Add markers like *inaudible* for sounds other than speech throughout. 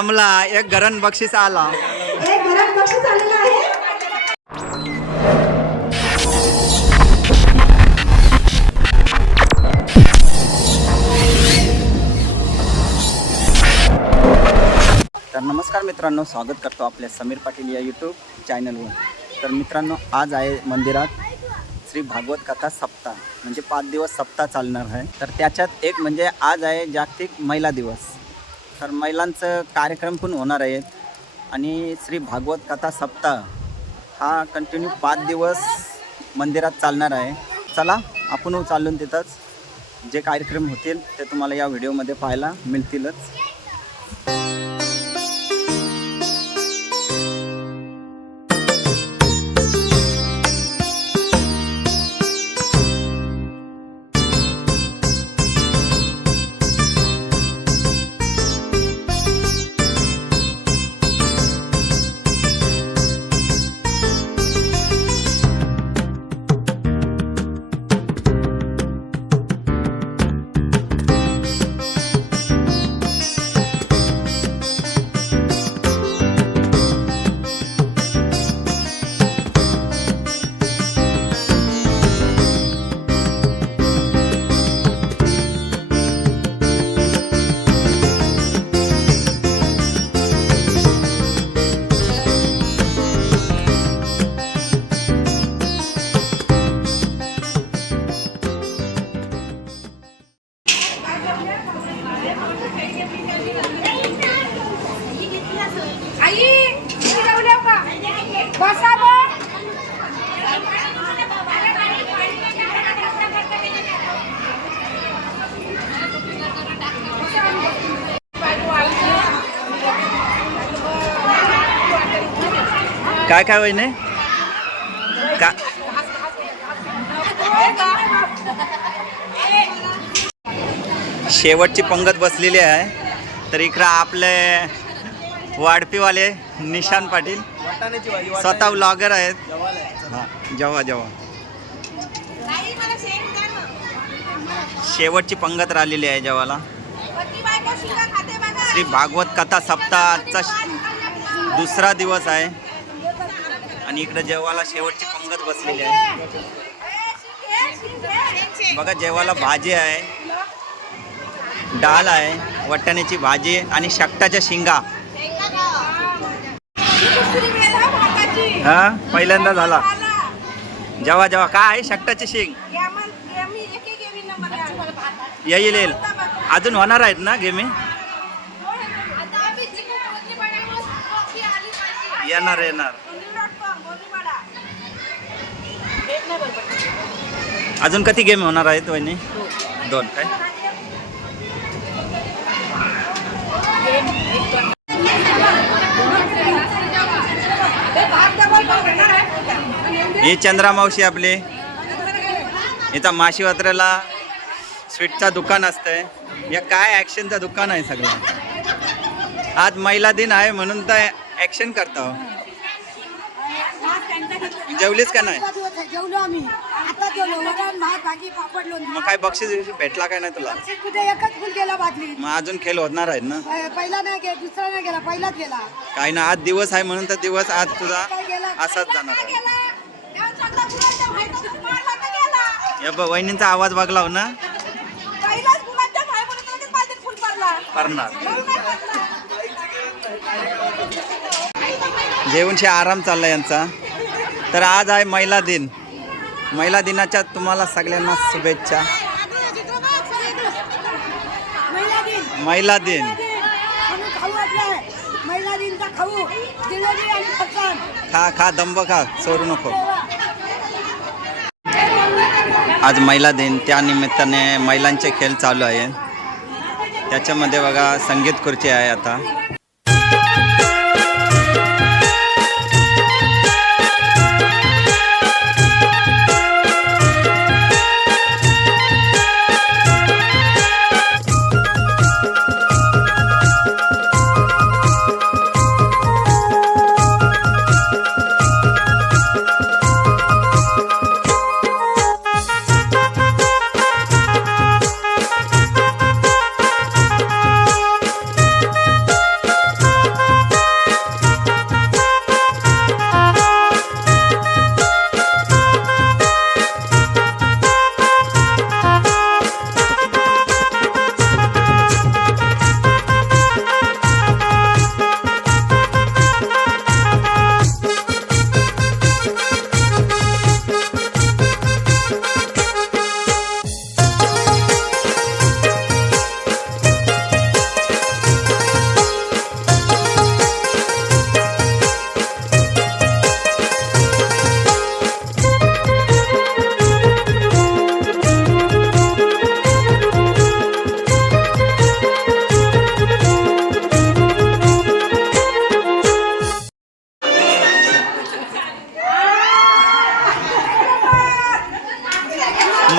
जमला एक गरण बक्षीस आला. एक घरात बक्षीस आलेलं आहे. तर नमस्कार मित्रांनो स्वागत करतो आपल्या समीर पाटील या यूट्यूब चॅनलवर तर मित्रांनो आज आहे मंदिरात श्री भागवत कथा सप्ताह म्हणजे पाच दिवस सप्ताह चालणार आहे. तर त्याच्यात एक म्हणजे आज आहे जागतिक महिला दिवस. तर महिलांचं कार्यक्रम पण होणार आहेत आणि श्री भागवत कथा सप्ताह हा कंटिन्यू पाच दिवस मंदिरात चालणार आहे. चला आपण चालून तिथंच जे कार्यक्रम होतील ते तुम्हाला या व्हिडिओमध्ये पाहायला मिळतीलच. काय काय वहिने? का शेवटची पंगत बसलेली आहे. तर इकडं आपले वाडपीवाले निशान पाटील स्वतः ब्लॉगर आहेत. हां जेव्हा जेव्हा. शेवटची पंगत राहिलेली आहे जेव्हाला श्री भागवत कथा सप्ताहाचा दुसरा दिवस आहे. आणि इकडे जेवायला शेवटची पंगत बसलेली आहे. बघा जेवायला भाजी आहे डाळ आहे वटाण्याची भाजी आणि शकटाच्या शिंगा. हा पहिल्यांदा झाला. जेव्हा जेव्हा काय आहे शकटाची शिंग? येईल येईल अजून होणार आहेत ना गेमी? येणार येणार. अजून किती गेम होणार आहेत वहिनी? दोन काय? ही चंद्रा मावशी आपली. इथं माशी वात्र्याला स्वीटचा दुकान असतंय. या काय ॲक्शनचं दुकान आहे सगळं? आज महिला दिन आहे म्हणून तर ॲक्शन करता हो. जेवलीस का नाही? जेवलो आम्ही. आता जेवलो वरण भात भाजी पापड लोणचं. मग काय बक्षीस भेटला काय नाही तुला? बक्षीस कुठे? एकच फुल गेला बादली. मग अजून खेळ होणार आहेत ना? प- पहिला नाही गेला दुसरा नाही गेला पहिलाच गेला. काही ना आज दिवस आहे म्हणून तर दिवस आज तुझा असाच जाणार आहे. या बघ वहिनींचा आवाज बघला हो ना करणार जेवणशी आराम चालला यांचा. तर आज आहे महिला दिन. महिला दिनाच्या तुम्हाला सगळ्यांना शुभेच्छा. महिला दिन. खा खा दंब खा सोडू नको. आज महिला दिन त्या निमित्ताने महिलांचे खेळ चालू आहे त्याच्यामध्ये बघा संगीत खुर्ची आहे आता.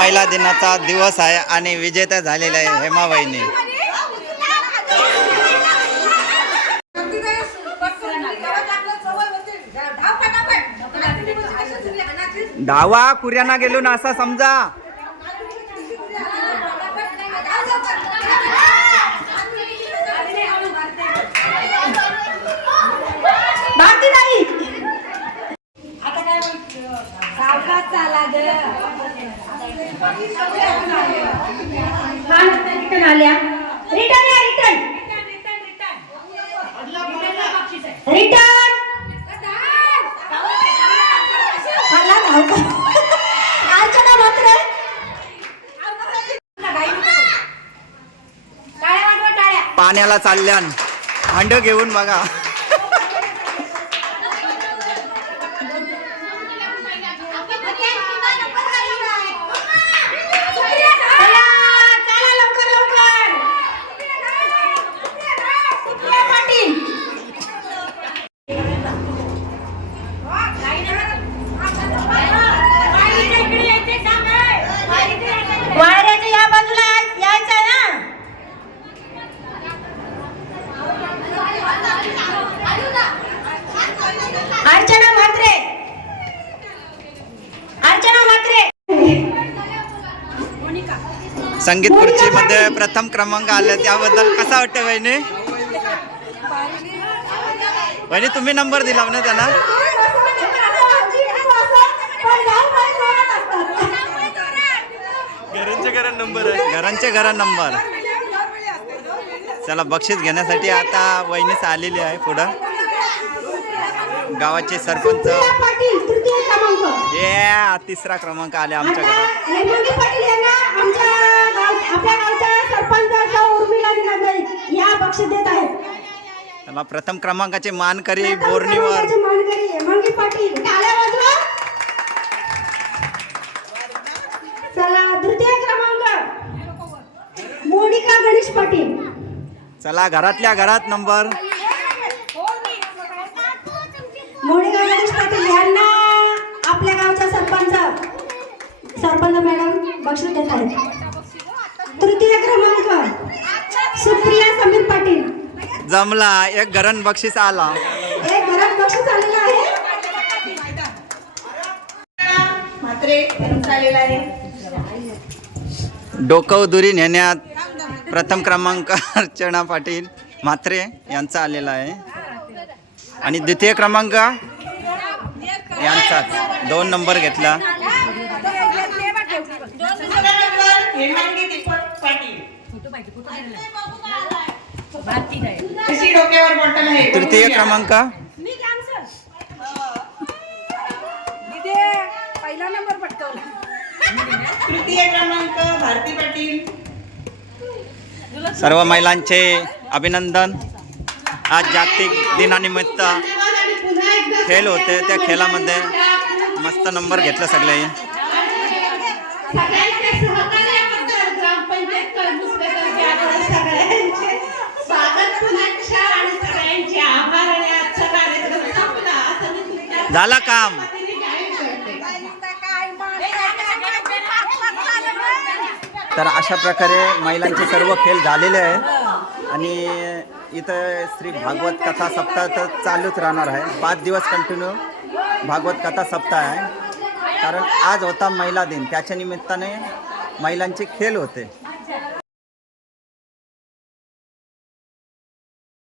मैदानाचा दिवस आहे आणि विजेता झालेला आहे हेमा वहिनी डावा कुर्याना गेलो ना असा समजा. भारती नाही सावकाश रिटर्न. आल्या रिटर्न. या रिटर्न. रिटर्न. पाण्याला चालल्यान हंड घेऊन बघा चला चला लवकर लवकर सुप्रिया पाटील वायऱ्याच्या या बाजूला यायचं आहे ना अर्चना म्हात्रे अर्चना म्हात्रे संगीत खुर्ची मध्ये प्रथम क्रमांक आले. त्याबद्दल कसा वाटतं वहिनी? वहिनी तुम्ही नंबर दिला ना त्यांना? घरांचे घरा नंबर आहे. घरांचे घरा नंबर. चला बक्षीस घेण्यासाठी आता वहिनीच आलेली आहे पुढं. गावाचे सरपंच. सुप्रिया पाटील तृतीय क्रमांक. ये तिसरा क्रमांक आले आमच्या घरात. आपल्या गावच्या सरपंच सौ उर्मिला दिनाबाई या बक्षीस देत आहेत. त्याला प्रथम क्रमांकाचे मानकरी बोर्णीवर क्रमांकाचे मानकरी हेमंत पाटील. टाळ्या वाजवा चला तृतीय क्रमांक. मोनिका गणेश पाटील. चला घरातल्या घरात नंबर. मोनिका गणेश पाटील यांना आपल्या गावच्या सरपंच सरपंच मॅडम बक्षीस देत आहेत. तृतीय क्रमांक सुप्रिया समीर पाटील. जमला एक घरण बक्षीस आला. एक घरात बक्षीस आलेलं आहे. डोकं दुरी नेण्यात प्रथम क्रमांक *laughs* अर्चना पाटील म्हात्रे यांचा आलेला आहे. आणि द्वितीय क्रमांक यांचाच. दोन नंबर घेतला. तृतीय क्रमांक. पहिला नंबर पटकवला. तृतीय क्रमांक भारती पाटील. सर्व महिलांचे अभिनंदन. आज जागतिक दिनानिमित्त खेळ होते त्या खेळामध्ये मस्त नंबर घेतला सगळे. झाला काम. तर अशा प्रकारे महिलांचे सर्व खेळ झालेले आहे. आणि इथं श्री भागवत कथा सप्ताह तर चालूच राहणार आहे. पाच दिवस कंटिन्यू भागवत कथा सप्ताह आहे. कारण आज होता महिला दिन. त्याच्या निमित्ताने महिलांचे खेळ होते.